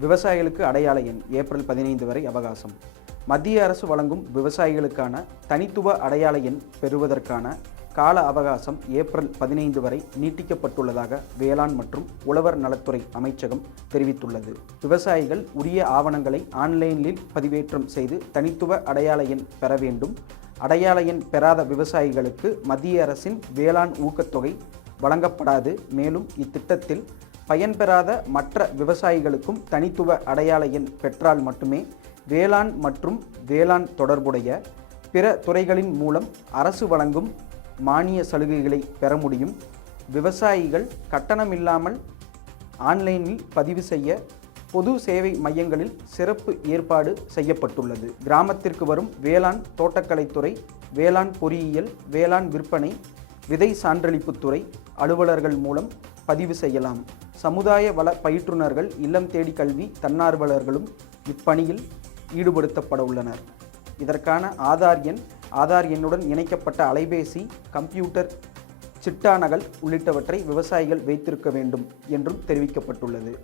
விவசாயிகளுக்கு அடையாள எண் ஏப்ரல் பதினைந்து வரை அவகாசம். மத்திய அரசு வழங்கும் விவசாயிகளுக்கான தனித்துவ அடையாள எண் பெறுவதற்கான கால அவகாசம் ஏப்ரல் பதினைந்து வரை நீட்டிக்கப்பட்டுள்ளதாக வேளாண் மற்றும் உழவர் நலத்துறை அமைச்சகம் தெரிவித்துள்ளது. விவசாயிகள் உரிய ஆவணங்களை ஆன்லைனில் பதிவேற்றம் செய்து தனித்துவ அடையாள எண் பெற வேண்டும். அடையாள எண் பெறாத விவசாயிகளுக்கு மத்திய அரசின் வேளாண் ஊக்கத்தொகை வழங்கப்படாது. மேலும் இத்திட்டத்தில் பயன்பெறாத மற்ற விவசாயிகளுக்கும் தனித்துவ அடையாள எண் பெற்றால் மட்டுமே வேளாண் மற்றும் வேளாண் தொடர்புடைய பிற துறைகளின் மூலம் அரசு வழங்கும் மானிய சலுகைகளை பெற முடியும். விவசாயிகள் கட்டணமில்லாமல் ஆன்லைனில் பதிவு செய்ய பொது சேவை மையங்களில் சிறப்பு ஏற்பாடு செய்யப்பட்டுள்ளது. கிராமத்திற்கு வரும் வேளாண் தோட்டக்கலைத்துறை வேளாண் பொறியியல் வேளாண் விற்பனை விதை சான்றளிப்புத்துறை அலுவலர்கள் மூலம் பதிவு செய்யலாம். சமுதாய வள பயிற்றுனர்கள் இல்லம் தேடி கல்வி தன்னார்வலர்களும் இப்பணியில் ஈடுபடுத்தப்பட உள்ளனர் இதற்கான ஆதார் எண் ஆதார் எண்ணுடன் இணைக்கப்பட்ட அலைபேசி கம்ப்யூட்டர் சிட்டா நகல் உள்ளிட்டவற்றை விவசாயிகள் வைத்திருக்க வேண்டும் என்றும் தெரிவிக்கப்பட்டுள்ளது.